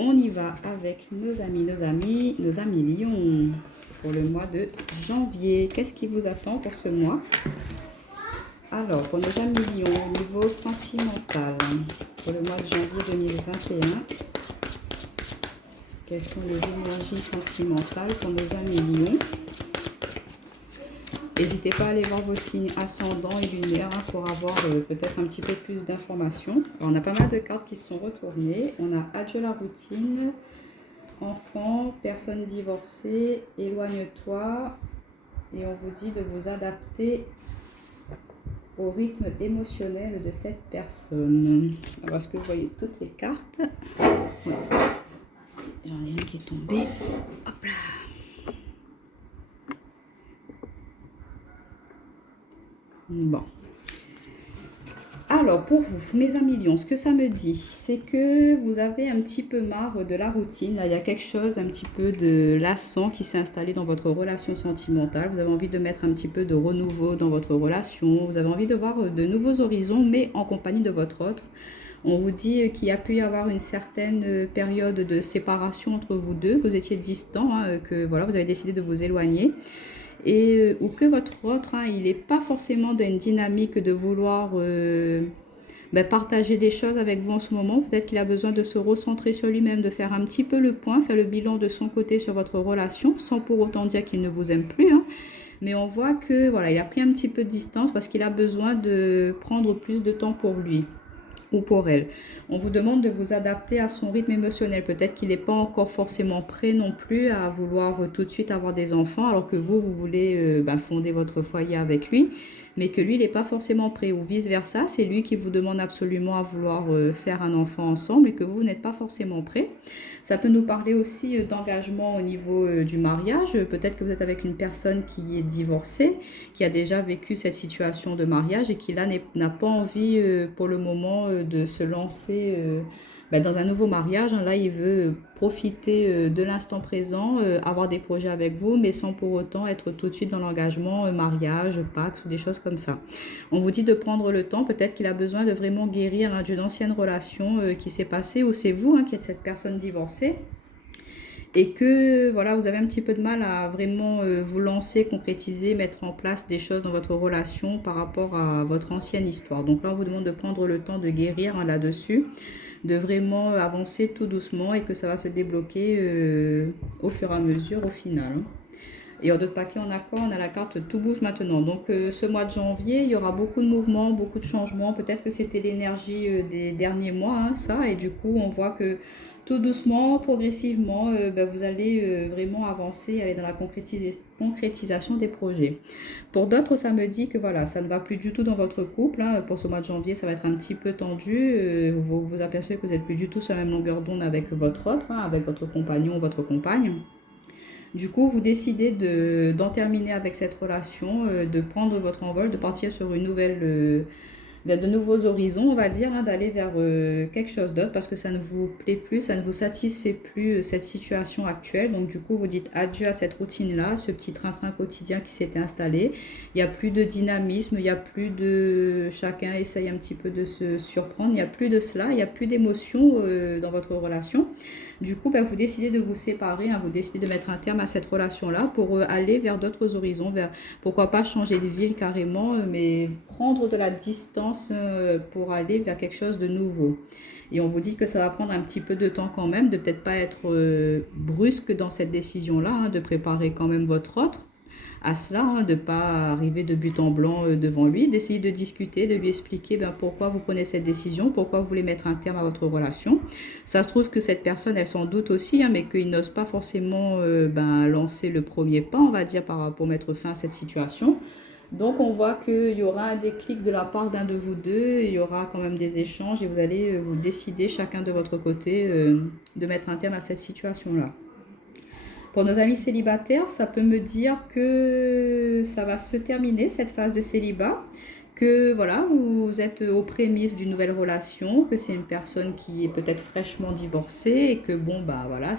On y va avec nos amis Lions pour le mois de janvier. Qu'est-ce qui vous attend pour ce mois? Alors, pour nos amis Lions, au niveau sentimental, pour le mois de janvier 2021, quelles sont les énergies sentimentales pour nos amis Lions? N'hésitez pas à aller voir vos signes ascendants et lunaires pour avoir peut-être un petit peu plus d'informations. On a pas mal de cartes qui se sont retournées. On a adieu la routine, enfant, personne divorcée, éloigne-toi. Et on vous dit de vous adapter au rythme émotionnel de cette personne. Alors, est-ce que vous voyez toutes les cartes? Ouais. J'en ai une qui est tombée. Hop là! Bon. Alors, pour vous, mes amis Lions, ce que ça me dit, c'est que vous avez un petit peu marre de la routine. Là, il y a quelque chose, un petit peu de lassant qui s'est installé dans votre relation sentimentale. Vous avez envie de mettre un petit peu de renouveau dans votre relation. Vous avez envie de voir de nouveaux horizons, mais en compagnie de votre autre. On vous dit qu'il y a pu y avoir une certaine période de séparation entre vous deux, que vous étiez distants, que voilà, vous avez décidé de vous éloigner. Et ou que votre autre, il n'est pas forcément dans une dynamique de vouloir partager des choses avec vous en ce moment. Peut-être qu'il a besoin de se recentrer sur lui-même, de faire un petit peu le point, faire le bilan de son côté sur votre relation, sans pour autant dire qu'il ne vous aime plus. Mais on voit que voilà, il a pris un petit peu de distance parce qu'il a besoin de prendre plus de temps pour lui ou pour elle. On vous demande de vous adapter à son rythme émotionnel. Peut-être qu'il n'est pas encore forcément prêt non plus à vouloir tout de suite avoir des enfants, alors que vous voulez fonder votre foyer avec lui, mais que lui, il n'est pas forcément prêt. Ou vice-versa, c'est lui qui vous demande absolument à vouloir faire un enfant ensemble et que vous n'êtes pas forcément prêt. Ça peut nous parler aussi d'engagement au niveau du mariage. Peut-être que vous êtes avec une personne qui est divorcée, qui a déjà vécu cette situation de mariage et qui là n'a pas envie pour le moment de se lancer dans un nouveau mariage. Là, il veut profiter de l'instant présent, avoir des projets avec vous, mais sans pour autant être tout de suite dans l'engagement, mariage, Pax ou des choses comme ça. On vous dit de prendre le temps. Peut-être qu'il a besoin de vraiment guérir d'une ancienne relation qui s'est passée, ou c'est vous qui êtes cette personne divorcée. Et que voilà, vous avez un petit peu de mal à vraiment vous lancer, concrétiser, mettre en place des choses dans votre relation par rapport à votre ancienne histoire. Donc là, on vous demande de prendre le temps de guérir là-dessus, de vraiment avancer tout doucement et que ça va se débloquer au fur et à mesure au final. Et en d'autres paquets, on a quoi? On a la carte Tout bouge maintenant. Donc ce mois de janvier, il y aura beaucoup de mouvements, beaucoup de changements. Peut-être que c'était l'énergie des derniers mois, ça. Et du coup, on voit que tout doucement, progressivement, vous allez vraiment avancer, aller dans la concrétisation des projets. Pour d'autres, ça me dit que voilà, ça ne va plus du tout dans votre couple. Pour ce mois de janvier, ça va être un petit peu tendu. Vous vous apercevez que vous n'êtes plus du tout sur la même longueur d'onde avec votre autre, avec votre compagnon ou votre compagne. Du coup, vous décidez d'en terminer avec cette relation, de prendre votre envol, de partir sur une nouvelle, vers de nouveaux horizons, on va dire, d'aller vers quelque chose d'autre parce que ça ne vous plaît plus, ça ne vous satisfait plus cette situation actuelle. Donc du coup, vous dites adieu à cette routine-là, ce petit train-train quotidien qui s'était installé. Il n'y a plus de dynamisme, il n'y a plus de... Chacun essaye un petit peu de se surprendre, il n'y a plus de cela, il n'y a plus d'émotion dans votre relation. Du coup, vous décidez de vous séparer, vous décidez de mettre un terme à cette relation-là pour aller vers d'autres horizons, vers pourquoi pas changer de ville carrément, mais prendre de la distance pour aller vers quelque chose de nouveau. Et on vous dit que ça va prendre un petit peu de temps quand même, de peut-être pas être brusque dans cette décision-là, de préparer quand même votre autre à cela, de ne pas arriver de but en blanc devant lui, d'essayer de discuter, de lui expliquer pourquoi vous prenez cette décision, pourquoi vous voulez mettre un terme à votre relation. Ça se trouve que cette personne, elle s'en doute aussi, mais qu'il n'ose pas forcément lancer le premier pas, on va dire, pour mettre fin à cette situation. Donc on voit qu'il y aura un déclic de la part d'un de vous deux, il y aura quand même des échanges et vous allez vous décider chacun de votre côté de mettre un terme à cette situation-là. Pour nos amis célibataires, ça peut me dire que ça va se terminer cette phase de célibat, que voilà, vous êtes aux prémices d'une nouvelle relation, que c'est une personne qui est peut-être fraîchement divorcée et que voilà,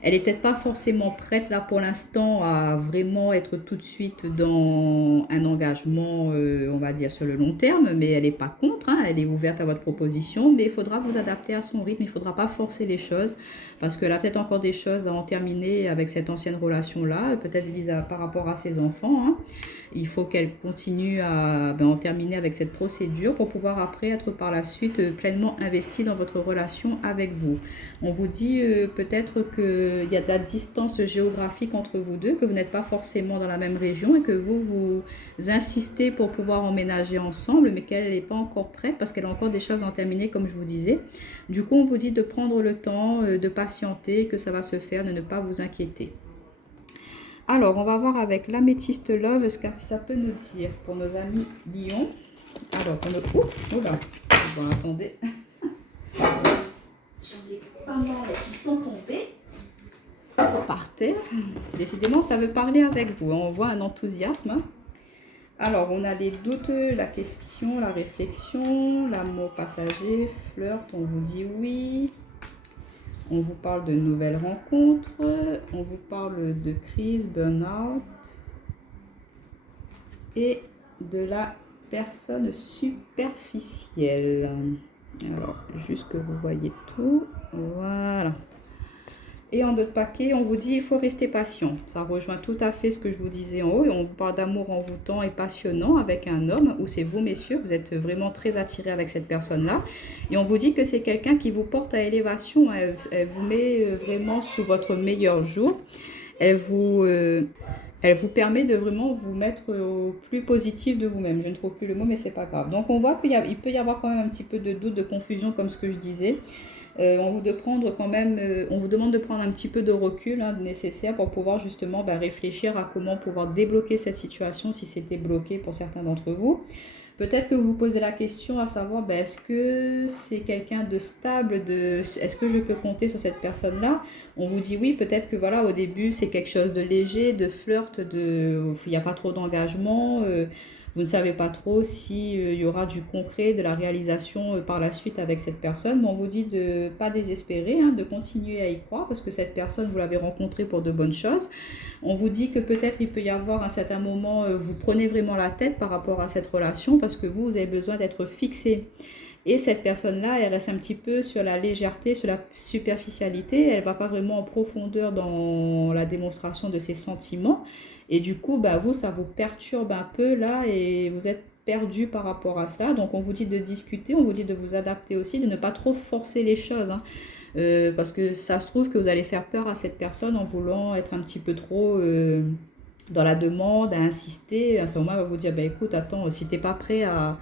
Elle est peut-être pas forcément prête là pour l'instant à vraiment être tout de suite dans un engagement, on va dire sur le long terme, mais elle n'est pas contre, hein, elle est ouverte à votre proposition, mais il faudra vous adapter à son rythme, il ne faudra pas forcer les choses, parce qu'elle a peut-être encore des choses à en terminer avec cette ancienne relation-là, peut-être par rapport à ses enfants, hein. Il faut qu'elle continue à en terminer avec cette procédure pour pouvoir après être par la suite pleinement investie dans votre relation avec vous. On vous dit peut-être qu'il y a de la distance géographique entre vous deux, que vous n'êtes pas forcément dans la même région et que vous insistez pour pouvoir emménager ensemble, mais qu'elle n'est pas encore prête parce qu'elle a encore des choses à en terminer, comme je vous disais. Du coup, on vous dit de prendre le temps, de patienter, que ça va se faire, de ne pas vous inquiéter. Alors, on va voir avec l'améthyste love ce que ça peut nous dire pour nos amis lions. Alors, pour notre... Oh là, bon, attendez. J'en ai pas mal qui sont tombés par terre. Décidément, ça veut parler avec vous. On voit un enthousiasme. Alors, on a les doutes, la question, la réflexion, l'amour passager, flirt, on vous dit oui. On vous parle de nouvelles rencontres, on vous parle de crise, burn-out et de la personne superficielle. Alors, juste que vous voyez tout. Voilà. Et en d'autres paquets, on vous dit il faut rester patient. Ça rejoint tout à fait ce que je vous disais en haut. Et on vous parle d'amour envoûtant et passionnant avec un homme, où c'est vous, messieurs, vous êtes vraiment très attirés avec cette personne-là. Et on vous dit que c'est quelqu'un qui vous porte à élévation. Elle vous met vraiment sous votre meilleur jour. Elle vous permet de vraiment vous mettre au plus positif de vous-même. Je ne trouve plus le mot, mais c'est pas grave. Donc on voit qu'il peut y avoir quand même un petit peu de doute, de confusion, comme ce que je disais. On vous demande de prendre un petit peu de recul nécessaire pour pouvoir justement réfléchir à comment pouvoir débloquer cette situation si c'était bloqué pour certains d'entre vous. Peut-être que vous vous posez la question à savoir est-ce que c'est quelqu'un de stable, est-ce que je peux compter sur cette personne-là? On vous dit oui, peut-être que voilà, au début c'est quelque chose de léger, de flirt, il n'y a pas trop d'engagement. Vous ne savez pas trop s'il y aura du concret, de la réalisation par la suite avec cette personne. Mais on vous dit de ne pas désespérer, de continuer à y croire parce que cette personne, vous l'avez rencontrée pour de bonnes choses. On vous dit que peut-être il peut y avoir un certain moment, vous prenez vraiment la tête par rapport à cette relation parce que vous avez besoin d'être fixé. Et cette personne-là, elle reste un petit peu sur la légèreté, sur la superficialité. Elle ne va pas vraiment en profondeur dans la démonstration de ses sentiments. Et du coup, vous, ça vous perturbe un peu là et vous êtes perdu par rapport à cela. Donc, on vous dit de discuter, on vous dit de vous adapter aussi, de ne pas trop forcer les choses. Parce que ça se trouve que vous allez faire peur à cette personne en voulant être un petit peu trop dans la demande, à insister. À ce moment, elle va vous dire, écoute, attends, si tu n'es pas prêt à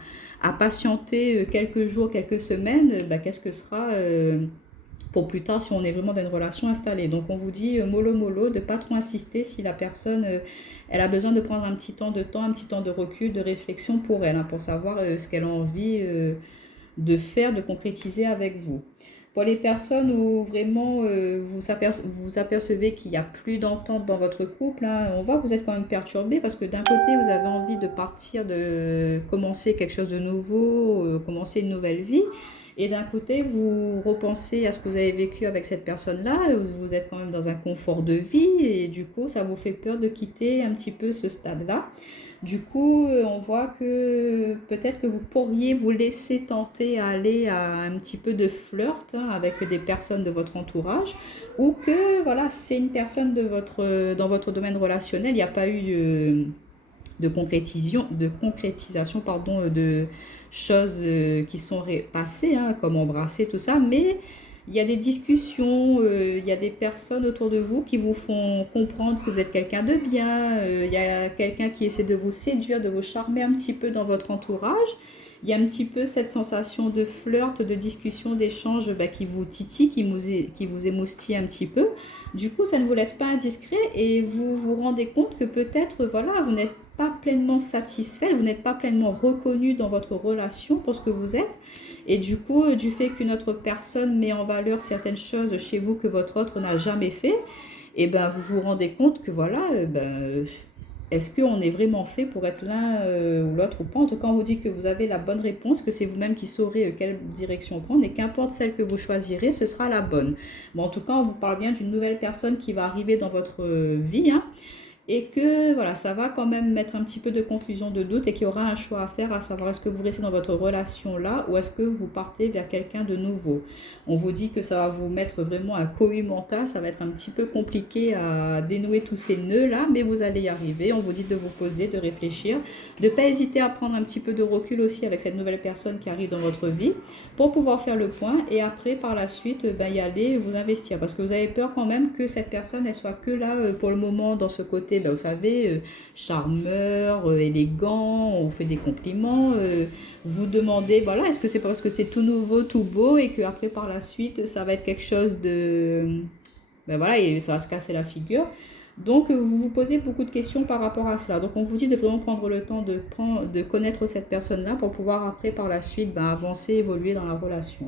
patienter quelques jours, quelques semaines, qu'est-ce que sera... pour plus tard si on est vraiment dans une relation installée. Donc on vous dit mollo mollo, de pas trop insister si la personne elle a besoin de prendre un petit temps, un petit temps de recul, de réflexion pour elle, pour savoir ce qu'elle a envie de faire, de concrétiser avec vous. Pour les personnes où vraiment vous apercevez qu'il n'y a plus d'entente dans votre couple, on voit que vous êtes quand même perturbé parce que d'un côté vous avez envie de partir, de commencer quelque chose de nouveau, commencer une nouvelle vie. Et d'un côté, vous repensez à ce que vous avez vécu avec cette personne-là, vous êtes quand même dans un confort de vie et du coup, ça vous fait peur de quitter un petit peu ce stade-là. Du coup, on voit que peut-être que vous pourriez vous laisser tenter à aller à un petit peu de flirt avec des personnes de votre entourage ou que voilà, c'est une personne dans votre domaine relationnel, il n'y a pas eu de concrétisation de choses qui sont passées, comme embrasser, tout ça, mais il y a des discussions, il y a des personnes autour de vous qui vous font comprendre que vous êtes quelqu'un de bien, il y a quelqu'un qui essaie de vous séduire, de vous charmer un petit peu dans votre entourage. Il y a un petit peu cette sensation de flirt, de discussion, d'échange qui vous titille, qui vous émoustille un petit peu. Du coup, ça ne vous laisse pas indiscret et vous vous rendez compte que peut-être, voilà, vous n'êtes pas pleinement satisfait, vous n'êtes pas pleinement reconnu dans votre relation pour ce que vous êtes. Et du coup, du fait qu'une autre personne met en valeur certaines choses chez vous que votre autre n'a jamais fait, et vous vous rendez compte que voilà, est-ce qu'on est vraiment fait pour être l'un ou l'autre ou pas? En tout cas, on vous dit que vous avez la bonne réponse, que c'est vous-même qui saurez quelle direction prendre et qu'importe celle que vous choisirez, ce sera la bonne. Bon, en tout cas, on vous parle bien d'une nouvelle personne qui va arriver dans votre vie, hein, et que voilà, ça va quand même mettre un petit peu de confusion, de doute et qu'il y aura un choix à faire, à savoir est-ce que vous restez dans votre relation là ou est-ce que vous partez vers quelqu'un de nouveau. On vous dit que ça va vous mettre vraiment un cohue mental, ça va être un petit peu compliqué à dénouer tous ces nœuds là, mais vous allez y arriver. On vous dit de vous poser, de réfléchir, de ne pas hésiter à prendre un petit peu de recul aussi avec cette nouvelle personne qui arrive dans votre vie pour pouvoir faire le point et après par la suite y aller, vous investir parce que vous avez peur quand même que cette personne elle soit que là pour le moment dans ce côté, vous savez, charmeur, élégant, on vous fait des compliments, vous demandez, voilà, est-ce que c'est parce que c'est tout nouveau, tout beau et que après par la suite ça va être quelque chose de, voilà, et ça va se casser la figure. Donc, vous vous posez beaucoup de questions par rapport à cela. Donc, on vous dit de vraiment prendre le temps de connaître cette personne-là pour pouvoir après, par la suite, avancer, évoluer dans la relation.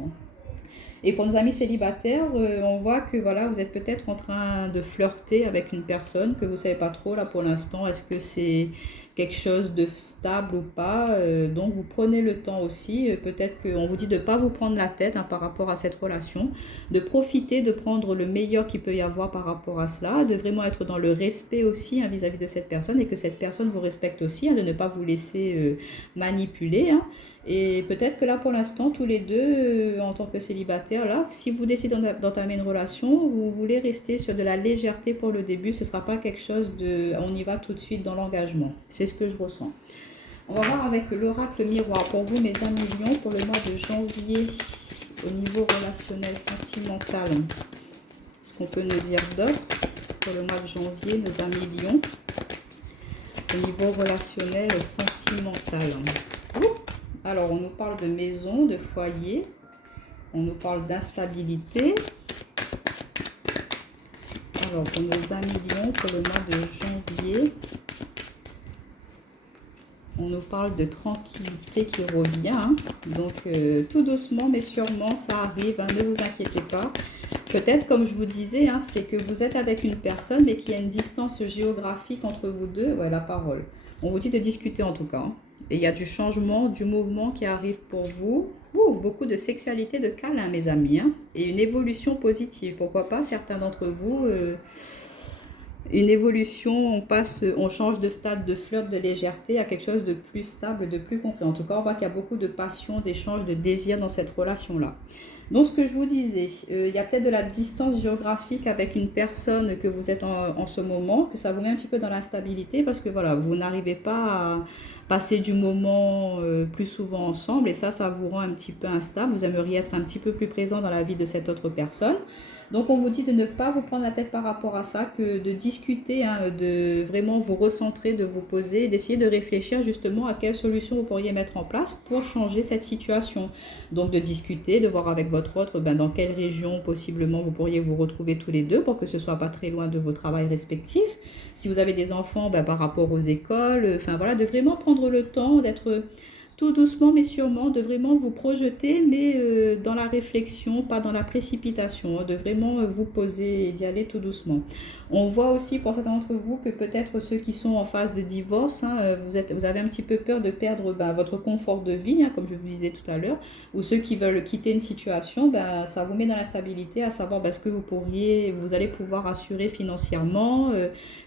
Et pour nos amis célibataires, on voit que voilà, vous êtes peut-être en train de flirter avec une personne que vous ne savez pas trop là pour l'instant. Est-ce que c'est quelque chose de stable ou pas? Donc vous prenez le temps aussi. Peut-être qu'on vous dit de ne pas vous prendre la tête par rapport à cette relation, de profiter, de prendre le meilleur qu'il peut y avoir par rapport à cela, de vraiment être dans le respect aussi vis-à-vis de cette personne et que cette personne vous respecte aussi, de ne pas vous laisser manipuler. Et peut-être que là, pour l'instant, tous les deux, en tant que célibataires, là, si vous décidez d'entamer une relation, vous voulez rester sur de la légèreté pour le début, ce ne sera pas quelque chose de... On y va tout de suite dans l'engagement. C'est ce que je ressens. On va voir avec l'oracle miroir pour vous, mes amis lions, pour le mois de janvier, au niveau relationnel, sentimental. Ce qu'on peut nous dire d'autre pour le mois de janvier, nos amis lions, au niveau relationnel, sentimental. Alors, on nous parle de maison, de foyer, on nous parle d'instabilité. Alors, pour nos amis lions, pour le mois de janvier, on nous parle de tranquillité qui revient. Donc, tout doucement, mais sûrement, ça arrive, ne vous inquiétez pas. Peut-être, comme je vous disais, c'est que vous êtes avec une personne, mais qu'il y a une distance géographique entre vous deux. Ouais, la parole. On vous dit de discuter en tout cas. Et il y a du changement, du mouvement qui arrive pour vous. Beaucoup de sexualité, de câlin, mes amis. Et une évolution positive. Pourquoi pas, certains d'entre vous, une évolution, on change de stade de flirt, de légèreté à quelque chose de plus stable, de plus concret. En tout cas, on voit qu'il y a beaucoup de passion, d'échange, de désir dans cette relation-là. Donc, ce que je vous disais, il y a peut-être de la distance géographique avec une personne que vous êtes en ce moment, que ça vous met un petit peu dans l'instabilité parce que voilà, vous n'arrivez pas à passer du moment plus souvent ensemble et ça vous rend un petit peu instable. Vous aimeriez être un petit peu plus présent dans la vie de cette autre personne. Donc, on vous dit de ne pas vous prendre la tête par rapport à ça, que de discuter, de vraiment vous recentrer, de vous poser, d'essayer de réfléchir justement à quelle solution vous pourriez mettre en place pour changer cette situation. Donc, de discuter, de voir avec votre autre dans quelle région possiblement vous pourriez vous retrouver tous les deux pour que ce ne soit pas très loin de vos travails respectifs. Si vous avez des enfants, par rapport aux écoles, voilà, de vraiment prendre le temps d'être... tout doucement mais sûrement, de vraiment vous projeter, mais dans la réflexion, pas dans la précipitation, de vraiment vous poser et d'y aller tout doucement. On voit aussi pour certains d'entre vous que peut-être ceux qui sont en phase de divorce, vous avez un petit peu peur de perdre votre confort de vie, comme je vous disais tout à l'heure, ou ceux qui veulent quitter une situation, ça vous met dans l'instabilité, à savoir ce que vous allez pouvoir assurer financièrement.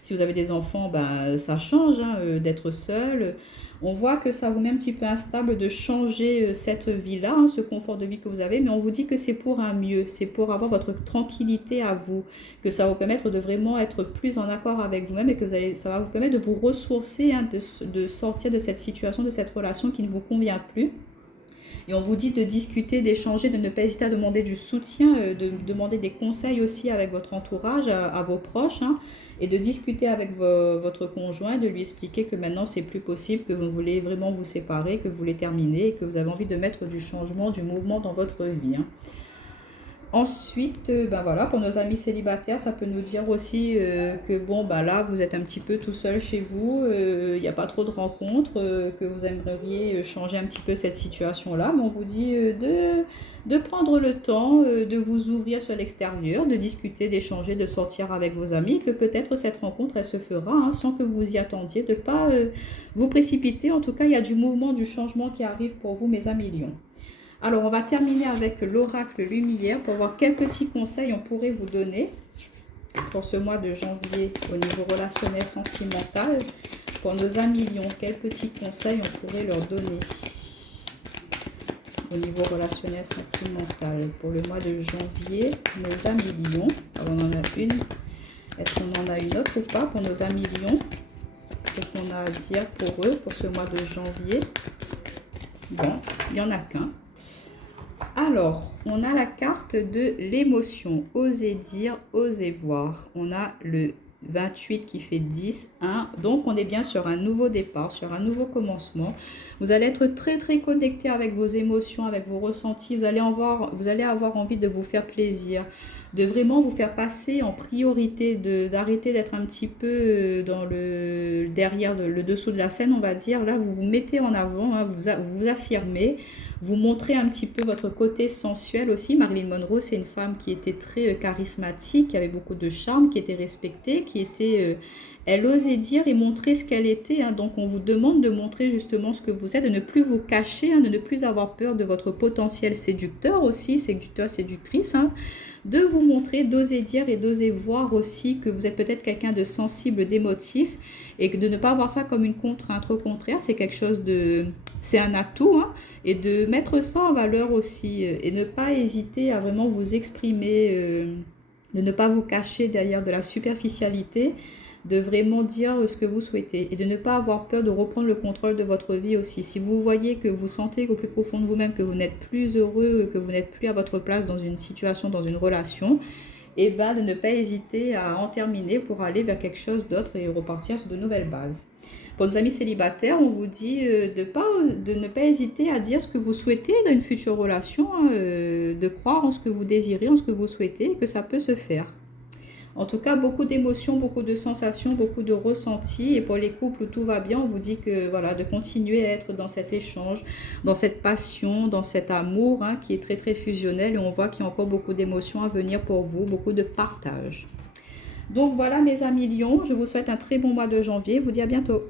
Si vous avez des enfants, ça change d'être seul. On voit que ça vous met un petit peu instable de changer cette vie-là, ce confort de vie que vous avez, mais on vous dit que c'est pour un mieux, c'est pour avoir votre tranquillité à vous, que ça va vous permettre de vraiment être plus en accord avec vous-même et que ça va vous permettre de vous ressourcer, de sortir de cette situation, de cette relation qui ne vous convient plus. Et on vous dit de discuter, d'échanger, de ne pas hésiter à demander du soutien, de demander des conseils aussi avec votre entourage, à vos proches, et de discuter avec votre conjoint, de lui expliquer que maintenant c'est plus possible, que vous voulez vraiment vous séparer, que vous voulez terminer et que vous avez envie de mettre du changement, du mouvement dans votre vie. Ensuite, ben voilà, pour nos amis célibataires, ça peut nous dire aussi que bon, ben là, vous êtes un petit peu tout seul chez vous, il n'y a pas trop de rencontres, que vous aimeriez changer un petit peu cette situation-là, mais on vous dit de prendre le temps, de vous ouvrir sur l'extérieur, de discuter, d'échanger, de sortir avec vos amis, que peut-être cette rencontre, elle se fera hein, sans que vous y attendiez, de ne pas vous précipiter. En tout cas, il y a du mouvement, du changement qui arrive pour vous, mes amis lions. Alors, on va terminer avec l'oracle lumière pour voir quels petits conseils on pourrait vous donner pour ce mois de janvier au niveau relationnel sentimental. Pour nos amis lions, quels petits conseils on pourrait leur donner au niveau relationnel sentimental pour le mois de janvier, nos amis lions. Alors, on en a une. Est-ce qu'on en a une autre ou pas pour nos amis lions? Qu'est-ce qu'on a à dire pour eux pour ce mois de janvier? Bon, il n'y en a qu'un. Alors, on a la carte de l'émotion. Osez dire, osez voir. On a le 28 qui fait 10, 1. Donc, on est bien sur un nouveau départ, sur un nouveau commencement. Vous allez être très, très connecté avec vos émotions, avec vos ressentis. Vous allez avoir envie de vous faire plaisir, de vraiment vous faire passer en priorité, d'arrêter d'être un petit peu dans derrière le dessous de la scène, on va dire. Là, vous vous mettez en avant, hein, vous affirmez. Vous montrez un petit peu votre côté sensuel aussi. Marilyn Monroe, c'est une femme qui était très charismatique, qui avait beaucoup de charme, qui était respectée, qui était... elle osait dire et montrer ce qu'elle était. Hein. Donc, on vous demande de montrer justement ce que vous êtes, de ne plus vous cacher, hein, de ne plus avoir peur de votre potentiel séducteur aussi, séducteur, séductrice. Hein. De vous montrer, d'oser dire et d'oser voir aussi que vous êtes peut-être quelqu'un de sensible, d'émotif et que de ne pas avoir ça comme une contrainte. Au contraire, c'est quelque chose de... c'est un atout, hein, et de mettre ça en valeur aussi et ne pas hésiter à vraiment vous exprimer, de ne pas vous cacher derrière de la superficialité, de vraiment dire ce que vous souhaitez et de ne pas avoir peur de reprendre le contrôle de votre vie aussi. Si vous voyez que vous sentez au plus profond de vous-même que vous n'êtes plus heureux, que vous n'êtes plus à votre place dans une situation, dans une relation, et ben de ne pas hésiter à en terminer pour aller vers quelque chose d'autre et repartir sur de nouvelles bases. Pour nos amis célibataires, on vous dit de ne pas hésiter à dire ce que vous souhaitez dans une future relation, hein, de croire en ce que vous désirez, en ce que vous souhaitez, et que ça peut se faire. En tout cas, beaucoup d'émotions, beaucoup de sensations, beaucoup de ressentis. Et pour les couples où tout va bien, on vous dit que voilà, de continuer à être dans cet échange, dans cette passion, dans cet amour hein, qui est très très fusionnel. Et on voit qu'il y a encore beaucoup d'émotions à venir pour vous, beaucoup de partage. Donc voilà mes amis lions, je vous souhaite un très bon mois de janvier. Je vous dis à bientôt.